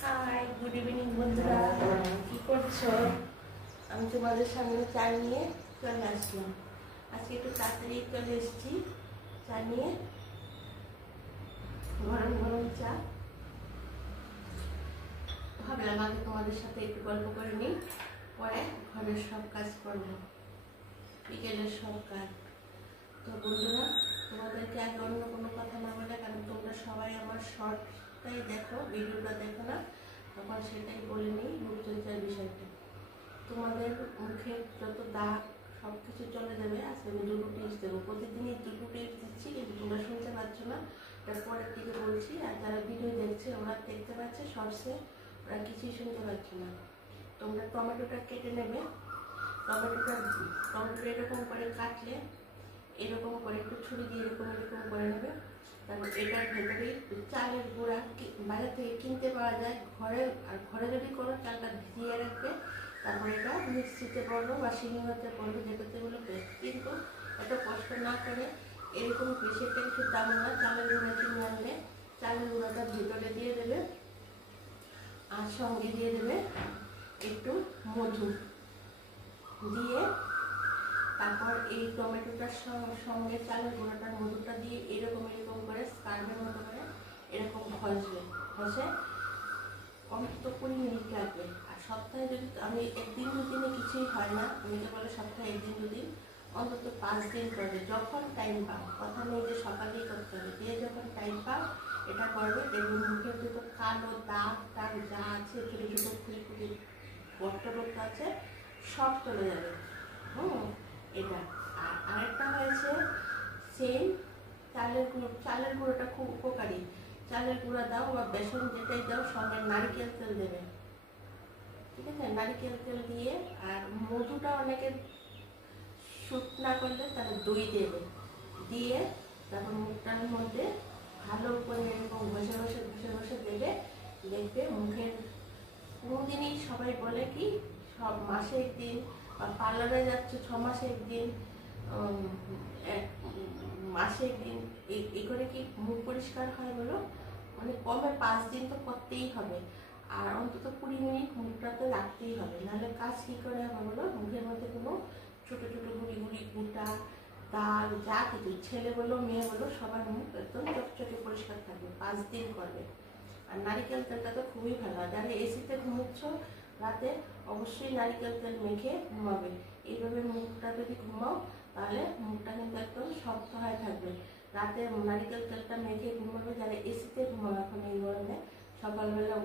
High, good evening বন্ধুরা, কি করছো? আমি তোমাদের সামনে চা নিয়ে চলে আসলাম। আজকে একটু তাড়াতাড়ি চলে এসেছি চা নিয়ে। গরম গরম চা। ভাবলাম আগে তোমাদের সাথে একটু গল্প করে নিই, পরে ঘরের সব কাজ করবো, বিকেলের সব কাজ। তো বন্ধুরা, তোমাদেরকে আগে অন্য কোনো কথা না বলে, কারণ তোমরা সবাই আমার শর্টটাই দেখো, ভিডিওটা দেখো না, তখন সেটাই বলে নিই রূপচর্চার বিষয়টা। তোমাদের মুখের যত দাগ সব কিছু চলে যাবে। আজকে আমি 2টো টিপস দেবো, প্রতিদিনই 2টো টিপস দিচ্ছি, কিন্তু তোমরা শুনতে পাচ্ছ না, তারপরের দিকে বলছি। আর যারা ভিডিও দেখছে ওরা দেখতে পাচ্ছে শর্টসে, ওরা কিছুই শুনতে পাচ্ছে না। তোমরা টমেটোটা কেটে নেবে। টমেটোটা এরকম করে কাটলে, এরকম করে একটু ছুরি দিয়ে এরকম এরকম করে নেবে। তারপর এটার ভেতরে চালের গুঁড়া বাজার থেকে কিনতে পাওয়া যায়, ঘরে যদি করো চালটা ভিজিয়ে রাখবে। তারপরে এটা মিক্সিতে পড়লো বা শিঙাতে পড়লো, যেটাতে বলো বেস্ট। কিন্তু এত কষ্ট না করে এরকম বেশিটা কিছু দাম না, চালের গুঁড়া কিনে আনলে চালের গুঁড়াটা ভিতরে দিয়ে দেবে, আর সঙ্গে দিয়ে দেবে একটু মধু দিয়ে, তারপর এই টমেটোটার সঙ্গে চালের গুঁড়োটার মধুটা দিয়ে এরকম এরকম করে স্কার্ভের মতো করে এরকম ঘষবে। ঘষে অন্তত 20 মিনিট লাগবে। আর সপ্তাহে যদি আমি একদিন দুদিনে কিছুই হয় না, অনেকে বলে সপ্তাহে একদিন দুদিন, অন্তত 5 দিন করবে, যখন টাইম পাও। কথা নেই যে সকালেই করতে হবে, দিয়ে যখন টাইম পাও এটা করবে। দেখবেন মুখের যত কালো দাগ টাগ যা আছে, ছোটো ছোটো ফুলফুলি গর্ত টর্ত আছে, সব চলে যাবে। এটা। আর আরেকটা হয়েছে সেম চালের গুঁড়োটা খুব উপকারী। চালের গুঁড়া দাও বা বেসন যেটাই দাও, সঙ্গে নারকেল তেল দেবে, ঠিক আছে? নারকেল তেল দিয়ে, আর মধুটা অনেকে শুট না করলে তাহলে দই দেবে, দিয়ে তারপর মুখটার মধ্যে ভালো করে এরকম ঘষে ঘষে ঘষে ঘষে দেবে। দেখবে মুখের কোনোদিনই সবাই বলে কি সব মাসে একদিন, বা পার্লারে যাচ্ছে 6 মাসে একদিন, মাসে একদিন, এই করে কি মুখ পরিষ্কার হয় বলো? মানে কমে 5 দিন তো করতেই হবে, আর অন্তত 20 মিনিট মুখটাতে রাখতেই হবে, নাহলে কাজ কী করে হবে বলো? মুখের মধ্যে কোনো ছোটো ছোটো গুড়ি গুড়ি গুটা দাগ যা কিছু, ছেলে বলো মেয়ে বলো, সবার মুখ একদম চটচটে পরিষ্কার থাকবে। 5 দিন করবে। আর নারিকেল তেলটা তো খুবই ভালো। যারা এসিতে ঘুমোচ্ছ রাতে, অবশ্যই নারিকেল তেল মেখে ঘুমাবে। এইভাবে মুখটা যদি ঘুমাও তাহলে মুখটা কিন্তু একদম শক্ত হয়ে থাকবে। রাতে নারিকেল তেলটা মেখে ঘুমাবে যারা এসিতে ঘুমাবে এখন এই গরমে, সকালবেলা